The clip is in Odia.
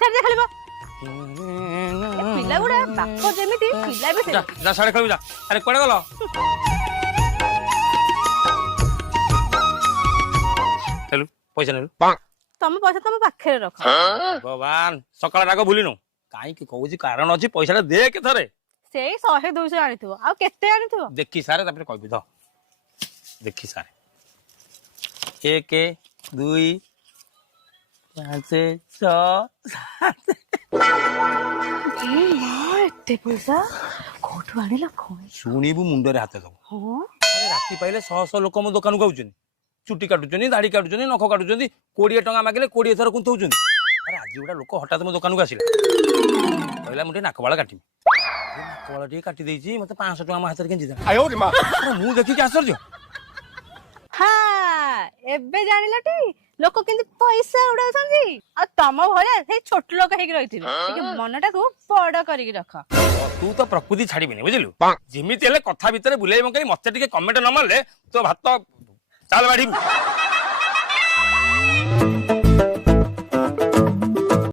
ଛାଡି ଦେ ଖେଳିବ ପିଲା ଗୁଡା ବାପ ଯେମିତି ପିଲା ବି ଯା ଯା ସାଡେ ଖେଳିବୁ ଯା ଆରେ କୁଆଡେ ଗଲ ହେଲୁ ପଇସା ନେଲୁ ତମ ପଇସା ତମ ପାଖରେ ରଖ ଭଗବାନ ସକାଳ ରାଗ ଭୁଲିନୁ କାହିଁକି କହୁଛି କାରଣ ଅଛି ପଇସାଟା ଦେଖ ଥରେ ସେଇ 100-200 ଆଣିଥିବ ଆଉ କେତେ ଆଣିଥିବ ଦେଖି ସାରେ ତାପରେ କହିବି ତ ଦେଖି ସାରେ 1 2 5 6 ଏତେ ପଇସା କୋଉଠୁ ଆଣିଲ କଣ ଶୁଣିବୁ ମୁଣ୍ଡରେ ହାତ ଦବୁ ହଁ ଆରେ ରାତି ପାଇଲେ ଶହ ଶହ ଲୋକ ମୋ ଦୋକାନକୁ ଆଉଛନ୍ତି ଚୁଟି କାଟୁଛନ୍ତି ଦାଢି କାଟୁଛନ୍ତି ନଖ କାଟୁଛନ୍ତି 20 ଟଙ୍କା ମାଗିଲେ 20 ଥର କୁନ୍ଥଉଛନ୍ତି ଆରେ ଆଜି ଗୋଟେ ଲୋକ ହଠାତ୍ ମୋ ଦୋକାନକୁ ଆସିଲା କହିଲା ମୁଁ ଟିକେ ନାକବାଳ କାଟିବି ନାକବାଳ ଟିକେ କାଟି ଦେଇଛି ମତେ 500 ଟଙ୍କା ମୋ ହାତରେ କେଞ୍ଚି ଦେଲା ମୁଁ ଦେଖିକି ଆଶ୍ଚର୍ଯ୍ୟ ହଁ ଏବେ ଜାଣିଲଟି ଲୋକ କେମିତି ପଇସା ଉଡାଉଛନ୍ତି ଆଉ ତମ ଭଳିଆ ସେଇ ଛୋଟ ଲୋକ ହେଇକି ରହିଥିବେ ଟିକେ ମନଟାକୁ ବଡ କରିକି ରଖ ତୁ ତ ପ୍ରକୃତି ଛାଡିବିନି ବୁଝିଲୁ ଯେମିତି ହେଲେ କଥା ଭିତରେ ବୁଲେଇ ବଙ୍କେଇ ମତେ ଟିକେ କମେଣ୍ଟ ନ ମାରିଲେ ତୋ ଭାତ ଚାଲ ବାଢିବୁ